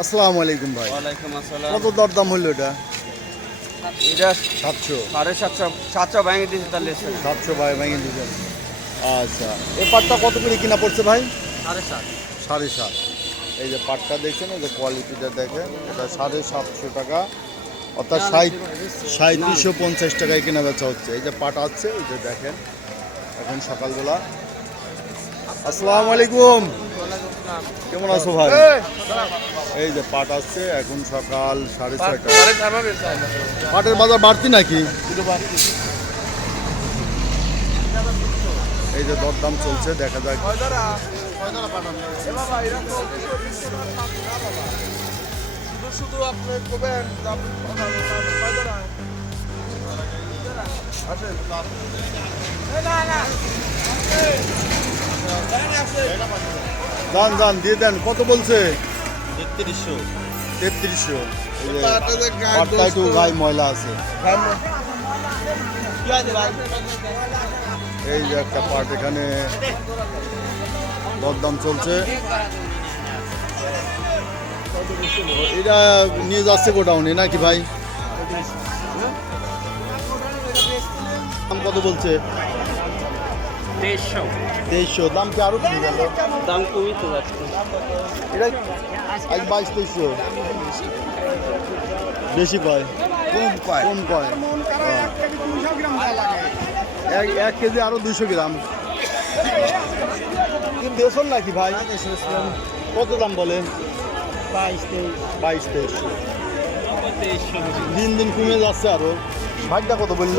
আসসালামু আলাইকুম ভাই। ওয়ালাইকুম আসসালাম। কত দরদাম হলো এটা? এটা সাতশো। সাড়ে সাতশো সাতশো ভেঙে দিয়েছে তাহলে সাতশো ভাই ভেঙে দিবেন আচ্ছা এই পাটটা কত করে কিনা পড়ছে ভাই? সাড়ে সাত। সাড়ে সাত। এই যে পাটটা দেখছেন এই যে কোয়ালিটিটা দেখেন এটা সাড়ে সাতশো টাকা। অর্থাৎ ষাট সাঁত্রিশশো পঞ্চাশ টাকায় কেনা বেচা হচ্ছে। এই যে পাট আছে এই যে দেখেন এখন সকালবেলা। আসসালামু আলাইকুম। কেমন আছো ভাই? এই যে পাট আসছে এখন সকাল সাড়ে ছয়টা। পাটের বাজার বাড়তি নাকি? এই যে দরদাম চলছে দেখা যাক। শুধু আপনি করবেন দান দান দিয়ে দেন। কত বলছে? তেত্রিশশো। তেত্রিশশো। পাটটা একটু গায়ে ময়লা আছে। এই যে একটা পাট এখানে দরদাম চলছে। এটা নিয়ে যাচ্ছে গোডাউনে নাকি ভাই? কত বলছে? তেইশশো তেইশশো দাম কি আরও কমে গেল? দাম কমই তো যাচ্ছে এটা আজ বাইশ তেইশশো। বেশি কয়? কম কয়। কম কয়। এক এক কেজি আরও দুইশো গ্রাম। বেসন নাকি ভাই? কত দাম বলে? বাইশ তেইশ। বাইশ তেইশশো দিন দিন কমে যাচ্ছে আরও। ভাগটা কত বলল?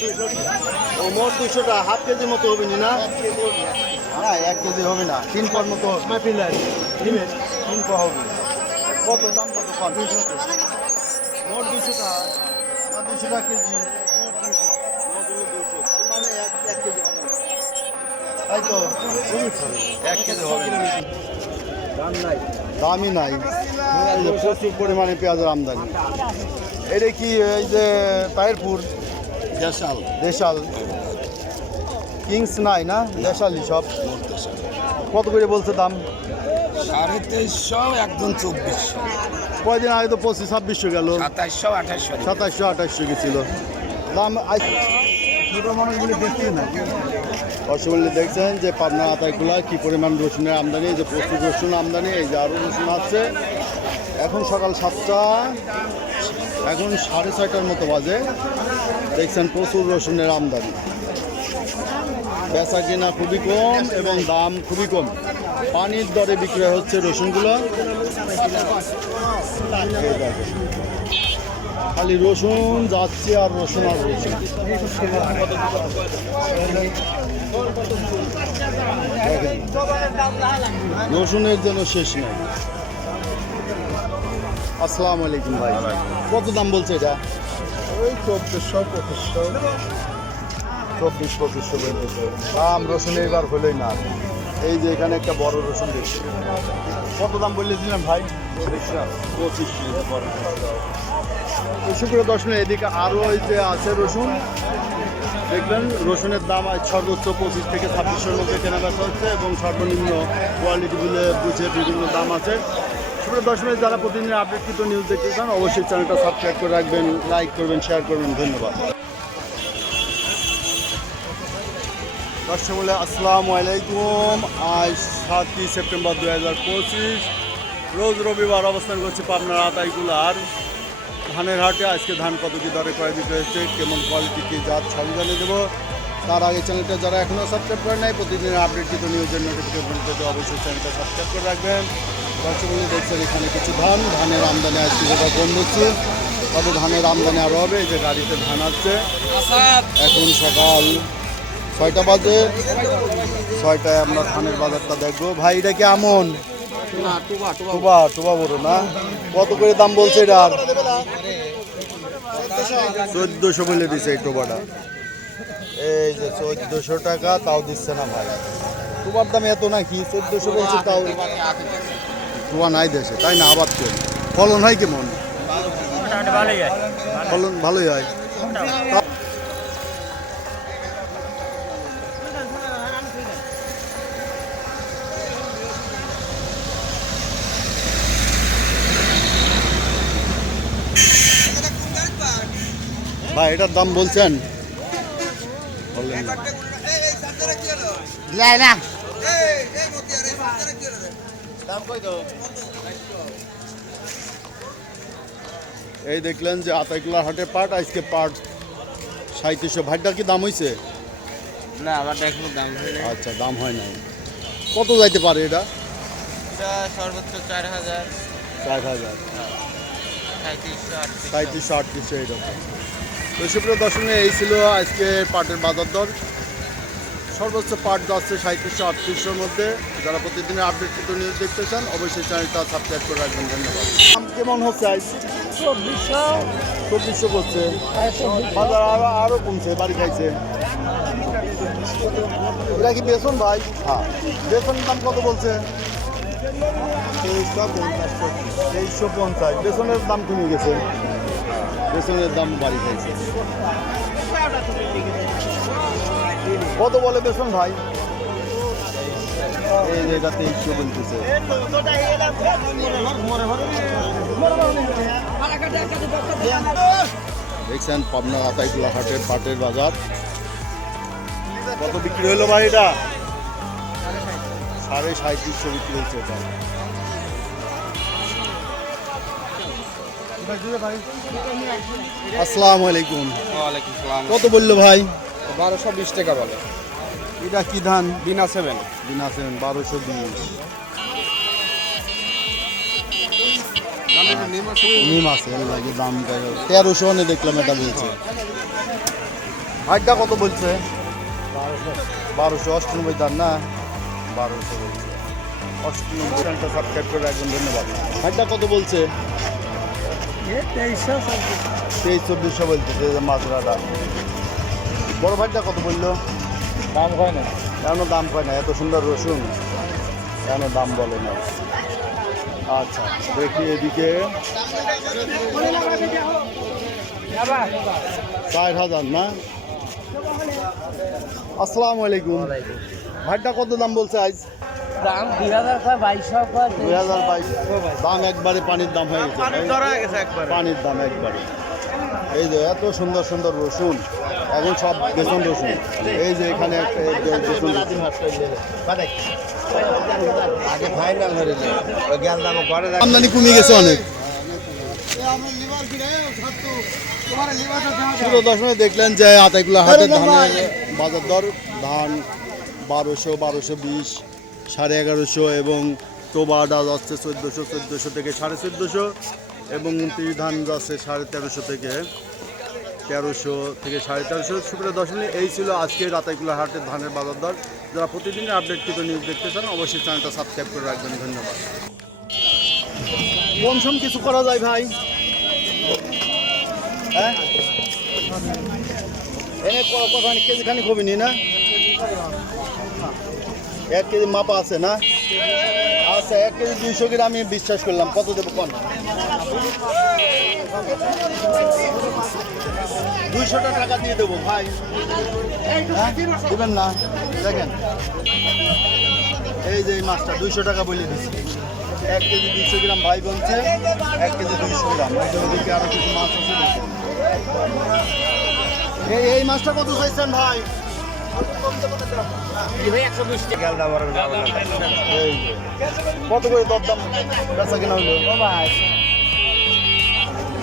ও মোট দুশোটা হাফ কেজির মতো হবে নি না এক কেজি হবে না। তিন পর মতো নিবেন তিন পর হবে। কত দাম কত কত মোট দুশো টাকা কেজি মোট 200 তার মানে এক এক কেজি হবে। তাই তো? এক কেজি হবে দামই নাই। প্রচুর পরিমাণে পেঁয়াজের আমদানি। এটা কি এই যে তাহিরপুর দেশাল। দেশাল। কিংস নাই না? দেশালি সব। কত করে বলছে দাম? সাড়ে তেইশশো একদম চব্বিশশো। কয়দিন আগে তো পঁচিশ ছাব্বিশশো গেল। সাতাইশশো আঠাশশো সাতাশশো আঠাশশো গেছিল। দাম অসমলে দেখছেন যে পাবনা আতাইকুলা কি পরিমাণ রসুনের আমদানি এই যে প্রচুর রসুন আমদানি এই যে আরও রসুন আছে। এখন সকাল সাতটা এখন সাড়ে ছয়টার মতো বাজে। দেখছেন প্রচুর রসুনের আমদানি। বেচা কেনা খুবই কম এবং দাম খুবই কম। পানির দরে বিক্রয় হচ্ছে রসুনগুলো। খালি রসুন যাচ্ছে আর রসুন আর রসুন। রসুনের জন্য শেষ নেই। আসসালামু আলাইকুম ভাই। কত দাম বলছে এটা? ওই চব্বিশশো পঁচিশশো চব্বিশ পঁচিশশো বলতেছে দাম রসুন এবার হলোই না। এই যে এখানে একটা বড় রসুন দেখছি। কত দাম বলেছিলেন ভাই? পঁচিশশো শুক্র দর্শনে এদিকে আরও যে আছে রসুন। দেখবেন, রসুনের দাম আজ সর্বোচ্চ পঁচিশ থেকে ছাব্বিশশোর মধ্যে কেনা হচ্ছে এবং সর্বনিম্ন কোয়ালিটিগুলো বুঝে বিভিন্ন দাম আছে। শুক্র মিনিট যারা প্রতিদিন আপডেটকৃত নিউজ দেখতে চান, অবশ্যই চ্যানেলটা সাবস্ক্রাইব করে রাখবেন লাইক করবেন শেয়ার করবেন। ধন্যবাদ। দর্শক বলে, আসসালামু আলাইকুম। আজ সাতই সেপ্টেম্বর দু হাজার পঁচিশ। রোজ রবিবার অবস্থান করছি পাবনার আতাইগুলার ধানের হাটে আজকে ধান কত কি দরে ক্রয় বিক্রয় হচ্ছে, কেমন কোয়ালিটি কী জাত সবই জানিয়ে দেবো। তার আগে চ্যানেলটা যারা এখনও সাবস্ক্রাইব করে নাই, প্রতিদিনের আপডেট কিন্তু নিউজের নোটিফিকেশন পেতে অবশ্যই চ্যানেলটা সাবস্ক্রাইব করে রাখবেন। দর্শক বলে দেখছেন এখানে কিছু ধান ধানের আমদানি আজকে যেটা কম হচ্ছে তবে ধানের আমদানি আরও হবে এই যে গাড়িতে ধান আসছে এখন সকাল ছয়টা বাজে ছয়টায় আমরা ধানের বাজারটা দেখব ভাই এটা কি আমন টুবা টুবা বড় না কত করে দাম বলছে এটার চোদ্দশো বলে দিছে এই টুবাটা এই যে চোদ্দশো টাকা তাও দিচ্ছে না ভাই টুবার দাম এত নাকি চোদ্দশো বলছে তাও টুবা নাই দেশে তাই না আবার তো ফলন হয় কেমন ফলন ভালোই হয় ভাই এটার দাম বলছেন বললেন না। এই দেখলেন যে আতাইকুলার হাটে পাট আজকে পাট সাঁত্রিশশো ভাইটা কি দাম হয়েছে না দাম আচ্ছা দাম হয় নাই। কত যাইতে পারে এটা? এটা সর্বোচ্চ চার হাজার। চার হাজার। সাঁত্রিশশো আটত্রিশশো। সাঁত্রিশশো আটত্রিশশো এইরকম। তো সুপ্রিয় দর্শনে এই ছিল আজকে পাটের বাজার দর। সর্বোচ্চ পাট যাচ্ছে সাঁত্রিশশো আটত্রিশশোর মধ্যে। যারা প্রতিদিনের আপডেট কিন্তু নিউজ দেখতে চান অবশ্যই চ্যানেলটা সাবস্ক্রাইব করে রাখবেন। ধন্যবাদ। দাম কেমন হচ্ছে চব্বিশশো। চব্বিশশো করছে। বাজার আরও আরও কমছে বাড়ি খাইছে। এটা কি বেসন ভাই? হ্যাঁ। বেসনের দাম কত বলছে? তেইশশো পঞ্চাশ। বেসনের দাম কমে গেছে। বেসনের দাম বাড়ি খাইছে। কত বলে বেসন ভাই? এই তেইশশো বলতেছে। দেখছেন পাবনা আতাইকুলা হাটের পাটের বাজার। কত বিক্রি হলো ভাই এটা? সাড়ে সাঁত্রিশশো বিক্রি হয়েছে এটা। আসসালামু আলাইকুম। কত বলল ভাই? বারোশো বিশ টাকা বলে। এটা কি ধান? বিনা সেভেন। বিনা সেভেন বারোশো বিশ। নিম আছে দাম তেরোশো নে দেখলাম এটা বলছে। ভাইটা কত বলছে? বারোশো। অষ্টানব্বই দাম না? বারোশো বলছে। অষ্টানব্বই চ্যানেলটা সাবস্ক্রাইব করে রাখবেন ধন্যবাদ। ভাইটা কত বলছে? তেইশশো তেইশ চব্বিশশো বলছে যে মাছরাটা বড় ভাইটা কত বলল? দাম হয় না? কেন দাম পায় না? এত সুন্দর রসুন। কেন দাম বলে না? আচ্ছা দেখি এদিকে। চার হাজার না? আসসালামু আলাইকুম। ভাইটা কত দাম বলছে আজ? দাম দুই হাজার বাইশ দাম একবারে পানির দাম হয়ে গেছে। পানির দাম একবারে। এই যে এত সুন্দর সুন্দর রসুন এখন সব বেসন রসুন। এই যে এখানে একটা বেসন রসুন। আগে ফাইনাল হয়ে আমদানি কমে গেছে অনেক। দশমে দেখলেন যে আতাইকুলা হাটের ধানের বাজার দর ধান বারোশো বারোশো বিশ সাড়ে এগারোশো এবং টোবাডা যাচ্ছে চোদ্দোশো চোদ্দোশো থেকে সাড়ে চোদ্দোশো। এবং উনত্রিশ ধান যাচ্ছে সাড়ে তেরোশো থেকে তেরোশো থেকে সাড়ে তেরোশো। সুপ্রিয় দশমী এই ছিল আজকের আতাইকুলা হাটের ধানের বাজার দর। যারা প্রতিদিনের আপডেট কিন্তু নিউজ দেখতে চান, অবশ্যই চ্যানেলটা সাবস্ক্রাইব করে রাখবেন। ধন্যবাদ। কম সম কিছু করা যায় ভাই? হ্যাঁ? এনে ক- কত কেজি খানি কবি নি না? এক কেজি মাপা আছে না? আচ্ছা এক কেজি দুইশো গ্রাম আমি বিশ্বাস করলাম। কত দেবো কন? দুইশোটা টাকা দিয়ে দেবো, ভাই? দিবেন না? দেখেন। এই যে এই মাছটা, দুইশো টাকা বলে দিচ্ছি এক কেজি দুইশো গ্রাম ভাই বলছে, এক কেজি দুইশো গ্রাম। ওই যে ওদিকে আরও কিছু মাছ আছে এই মাছটা কত চাইছেন ভাই। কত করে দরদাম? বেচা কেনা হলো?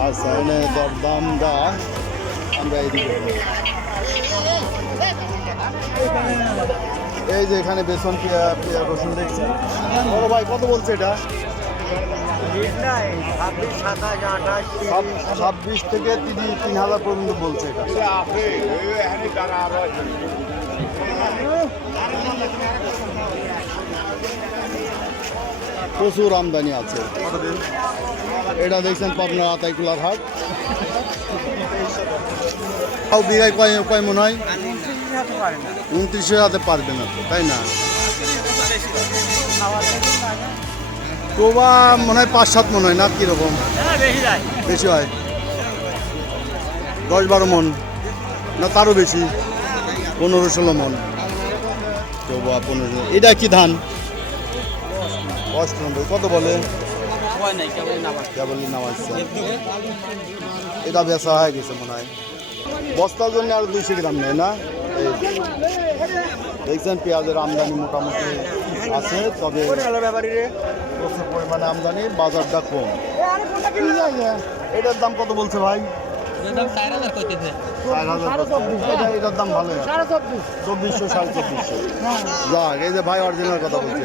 আচ্ছা এনে দরদামটা আমরা এই যে এখানে বেসন, পেঁয়া পেঁয়া রসুন দেখছি বড় ভাই, কত বলছে এটা? ছাব- ছাব্বিশ থেকে তিরিশ, তিন হাজার পর্যন্ত বলছে এটা। প্রচুর আমদানি আছে। এটা দেখছেন পাবনার আতাইকুলার হাট। তাও বিঘায় কয় কয় মনে হয়? উনত্রিশে হাতে পারবে না তাই না? তোবা মনে হয় পাঁচ সাত মনে হয় না, কীরকম? বেশি হয়। দশ বারো মন, না তারও বেশি, পনেরো ষোলো মন। তোবা পনেরো এটা কি ধান? অষ্টনব্বই কত বলে? কেবলই নামাচ্ছে এটা বেচা হয়ে গেছে মনে হয়। বস্তার জন্য আর দুইশো গ্রাম নেয় না? দেখছেন পেঁয়াজের আমদানি মোটামুটি আছে তবে প্রচুর পরিমাণে আমদানি বাজারটা কম। এটার দাম কত বলছে ভাই? চার হাজার দাম ভালো চব্বিশশো সাড়ে চব্বিশশো। যাক এই যে ভাই অরিজিনাল কথা বলছে।